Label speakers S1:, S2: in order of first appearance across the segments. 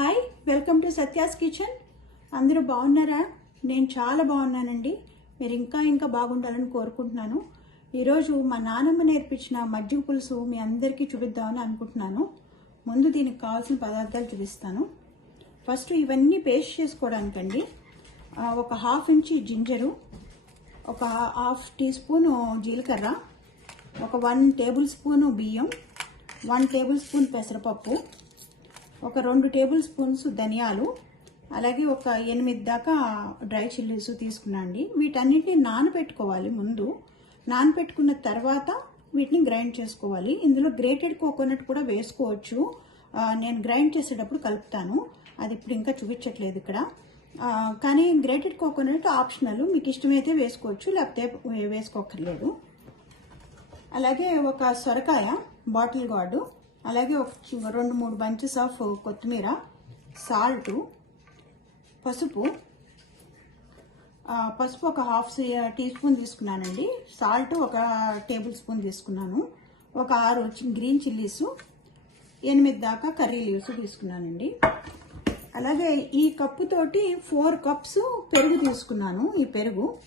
S1: Hi welcome to Satya's kitchen అందరూ బాగున్నారా? నేను చాలా బాగున్నానండి. మీరు ఇంకా ఇంకా బాగుండాలని కోరుకుంటున్నాను. ఈరోజు మా నానమ్మ నేర్పించిన మజ్జిగ పులుసు మీ అందరికీ చూపిద్దామని అనుకుంటున్నాను. ముందు దీనికి కావాల్సిన పదార్థాలు చూపిస్తాను. ఫస్ట్ ఇవన్నీ పేస్ట్ చేసుకోవడానికండి. ఒక హాఫ్ ఇంచి జింజరు ఒక హాఫ్ టీ స్పూను జీలకర్ర ఒక వన్ టేబుల్ స్పూను బియ్యం వన్ టేబుల్ స్పూన్ పెసరపప్పు ఒక రెండు టేబుల్ స్పూన్స్ ధనియాలు అలాగే ఒక ఎనిమిది దాకా డ్రై చిల్లీస్ తీసుకున్నా అండి వీటన్నిటిని నానబెట్టుకోవాలి ముందు. నానబెట్టుకున్న తర్వాత వీటిని గ్రైండ్ చేసుకోవాలి. ఇందులో గ్రేటెడ్ కోకోనట్ కూడా వేసుకోవచ్చు. నేను గ్రైండ్ చేసేటప్పుడు కలుపుతాను. అది ఇప్పుడు ఇంకా చూపించట్లేదు ఇక్కడ. కానీ గ్రేటెడ్ కోకోనట్ ఆప్షనల్. మీకు ఇష్టమైతే వేసుకోవచ్చు లేకపోతే వేసుకోకర్లేదు అలాగే ఒక సొరకాయ బాటిల్ గార్డు. అలాగే ఒక రెండు మూడు బంచెస్ ఆఫ్ కొత్తిమీర సాల్ట్ పసుపు. పసుపు ఒక హాఫ్ టీ స్పూన్ తీసుకున్నానండి. సాల్ట్ ఒక టేబుల్ స్పూన్ తీసుకున్నాను. ఒక ఆరు గ్రీన్ చిల్లీస్ ఎనిమిది దాకా కర్రీ లీవ్స్ తీసుకున్నానండి. అలాగే ఈ కప్పుతోటి ఫోర్ కప్స్ పెరుగు తీసుకున్నాను ఈ పెరుగు.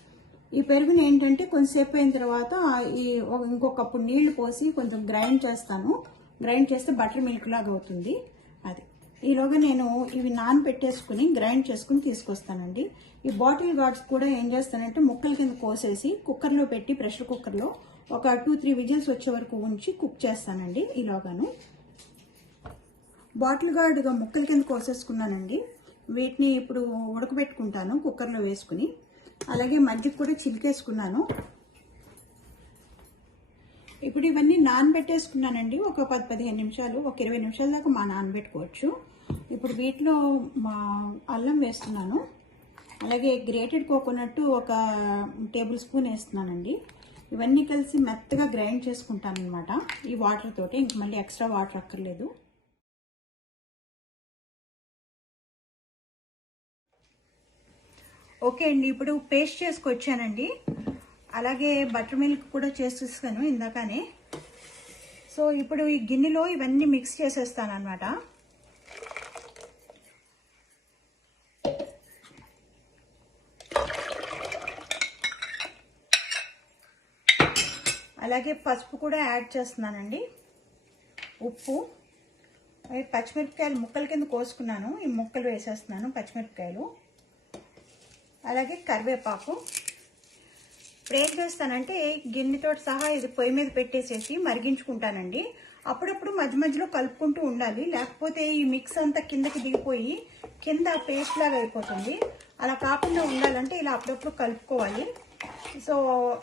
S1: ఈ పెరుగుని ఏంటంటే కొంతసేపు అయిన తర్వాత ఈ ఒక- ఇంకో కప్పు నీళ్ళు పోసి కొంచెం గ్రైండ్ చేస్తాను. గ్రైండ్ చేస్తే బటర్ మిల్క్ లాగా అవుతుంది. అది. ఈలోగా నేను ఇవి నానబెట్టేసుకుని గ్రైండ్ చేసుకుని తీసుకొస్తానండి. ఈ బాటిల్ గార్డ్స్ కూడా ఏం చేస్తానంటే ముక్కల కింద కోసేసి కుక్కర్లో పెట్టి ప్రెషర్ కుక్కర్లో ఒక టూ త్రీ విజిల్స్ వచ్చే వరకు ఉంచి కుక్ చేస్తానండి ఈలోగాను. బాటిల్ గార్డ్గా ముక్కల కింద కోసేసుకున్నానండి. వీటిని ఇప్పుడు ఉడకబెట్టుకుంటాను కుక్కర్లో వేసుకుని. అలాగే మజ్జిగ కూడా చిలికేసుకున్నాను. ఇప్పుడు ఇవన్నీ నానబెట్టేసుకున్నానండి. ఒక పది పదిహేను నిమిషాలు ఒక ఇరవై నిమిషాల దాకా మా నానబెట్టుకోవచ్చు ఇప్పుడు వీటిలో మా అల్లం వేస్తున్నాను. అలాగే గ్రేటెడ్ కోకోనట్ ఒక టేబుల్ స్పూన్ వేస్తున్నానండి. ఇవన్నీ కలిసి మెత్తగా గ్రైండ్ చేసుకుంటాను అనమాట ఈ వాటర్ తోటి ఇంక మళ్ళీ ఎక్స్ట్రా వాటర్ అక్కర్లేదు. ఓకే అండి ఇప్పుడు పేస్ట్ చేసుకొచ్చానండి. అలాగే బటర్ మిల్క్ కూడా చేసేసాను ఇందాకనే. సో ఇప్పుడు ఈ గిన్నెలో ఇవన్నీ మిక్స్ చేసేస్తాను అనమాట అలాగే పసుపు కూడా యాడ్ చేస్తున్నానండి. ఉప్పు. పచ్చిమిరపకాయలు ముక్కల కింద కోసుకున్నాను. ఈ ముక్కలు వేసేస్తున్నాను పచ్చిమిరపకాయలు. అలాగే కరివేపాకు. ఇప్పుడు ఏం చేస్తానంటే గిన్నెతో సహా ఇది పొయ్యి మీద పెట్టేసేసి మరిగించుకుంటానండి. అప్పుడప్పుడు మధ్య మధ్యలో కలుపుకుంటూ ఉండాలి. లేకపోతే ఈ మిక్స్ అంతా కిందకి దిగిపోయి కింద పేస్ట్ లాగా అయిపోతుంది. అలా కాకుండా ఉండాలంటే ఇలా అప్పుడప్పుడు కలుపుకోవాలి. సో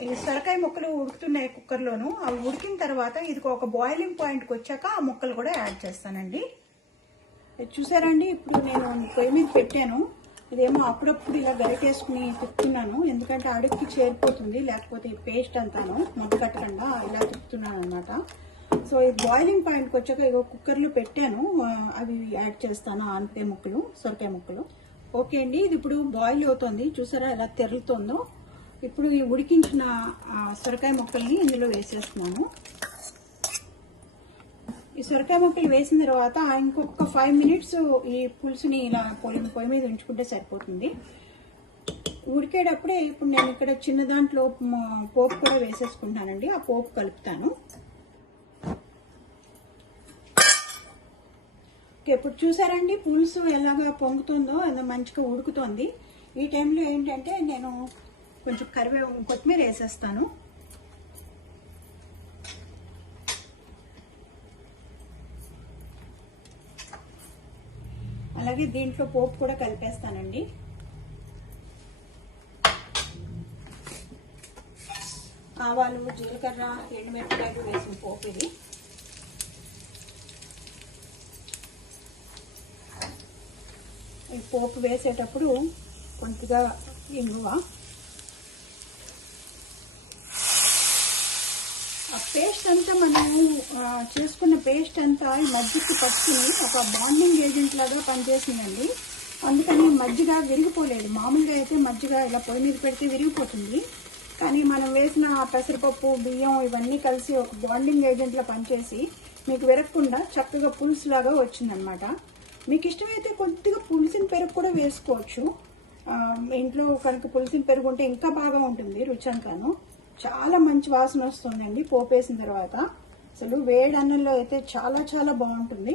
S1: ఈ సొరకాయ ముక్కలు ఉడుకుతున్నాయి కుక్కర్లోను. అవి ఉడికిన తర్వాత ఇది ఒక బాయిలింగ్ పాయింట్కి వచ్చాక ఆ ముక్కలు కూడా యాడ్ చేస్తానండి. చూసారండి ఇప్పుడు నేను పొయ్యి మీద పెట్టాను. ఇదేమో అప్పుడప్పుడు ఇలా గరిటేసుకుని తిప్పుతున్నాను. ఎందుకంటే అడుక్కి చేరిపోతుంది లేకపోతే ఈ పేస్ట్ అంతాను ముద్ద కట్టకుండా ఇలా తిప్పుతున్నాను అనమాట సో ఇది బాయిలింగ్ పాయింట్కి వచ్చాక ఇగో కుక్కర్లో పెట్టాను. అవి యాడ్ చేస్తాను ఆనపే ముక్కలు సొరకాయ ముక్కలు. ఓకే అండి ఇది ఇప్పుడు బాయిల్ అవుతుంది. చూసారా ఎలా తెరులుతుందో? ఇప్పుడు ఈ ఉడికించిన సొరకాయ ముక్కల్ని ఇందులో వేసేస్తున్నాను. ఈ సొరకాయ ముక్కలు వేసిన తర్వాత ఇంకొక ఫైవ్ మినిట్స్ ఈ పులుసుని ఇలా పొయ్యి పొయ్యి మీద ఉంచుకుంటే సరిపోతుంది. ఉడికేటప్పుడే ఇప్పుడు నేను ఇక్కడ చిన్న దాంట్లో పోపు కూడా వేసేసుకుంటానండి. ఆ పోపు కలుపుతాను. ఓకే ఇప్పుడు చూసారండి పులుసు ఎలాగా పొంగుతుందో అలా మంచిగా ఉడుకుతోంది. ఈ టైంలో ఏంటంటే నేను కొంచెం కరివే కొత్తిమీర వేసేస్తాను. అలాగే దీంట్లో పోపు కూడా కలిపేస్తానండి. ఆవాలు జీలకర్ర ఎండుమిరపకాయలు వేసిన పోపు ఇది. ఈ పోపు వేసేటప్పుడు కొంతగా ఇంగువ. ఆ పేస్ట్ అంతా మనము చేసుకున్న పేస్ట్ అంతా ఈ మజ్జిగకి పట్టుకుని ఒక బాండింగ్ ఏజెంట్ లాగా పనిచేసిందండి. అందుకని మజ్జిగ విరిగిపోలేదు. మామూలుగా అయితే మజ్జిగ ఇలా పొయ్యి మీద పెడితే విరిగిపోతుంది. కానీ మనం వేసిన పెసరపప్పు బియ్యం ఇవన్నీ కలిసి ఒక బాండింగ్ ఏజెంట్లా పనిచేసి మీకు విరగకుండా చక్కగా పులుసు లాగా వచ్చిందనమాట మీకు ఇష్టమైతే కొద్దిగా పులిసిన పెరుగు కూడా వేసుకోవచ్చు. ఇంట్లో కనుక పులిసిన పెరుగు ఉంటే ఇంకా బాగా ఉంటుంది రుచి అంతాను. చాలా మంచి వాసన వస్తుందండి. పోపేసిన తర్వాత. అసలు వేడి అన్నంలో అయితే చాలా చాలా బాగుంటుంది.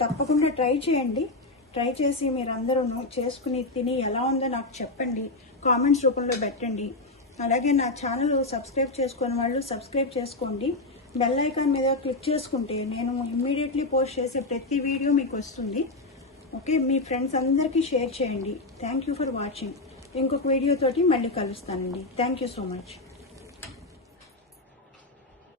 S1: తప్పకుండా ట్రై చేయండి. ట్రై చేసి మీరందరూ చేసుకుని తిని ఎలా ఉందో నాకు చెప్పండి. కామెంట్స్ రూపంలో పెట్టండి. అలాగే నా ఛానల్ సబ్స్క్రైబ్ చేసుకుని వాళ్ళు సబ్స్క్రైబ్ చేసుకోండి. బెల్ ఐకాన్ మీద క్లిక్ చేసుకుంటే నేను ఇమ్మీడియట్లీ పోస్ట్ చేసే ప్రతి వీడియో మీకు వస్తుంది. ఓకే? మీ ఫ్రెండ్స్ అందరికీ షేర్ చేయండి. Thank you for watching. ఇంకొక వీడియోతోటి మళ్ళీ కలుస్తానండి. Thank you so much.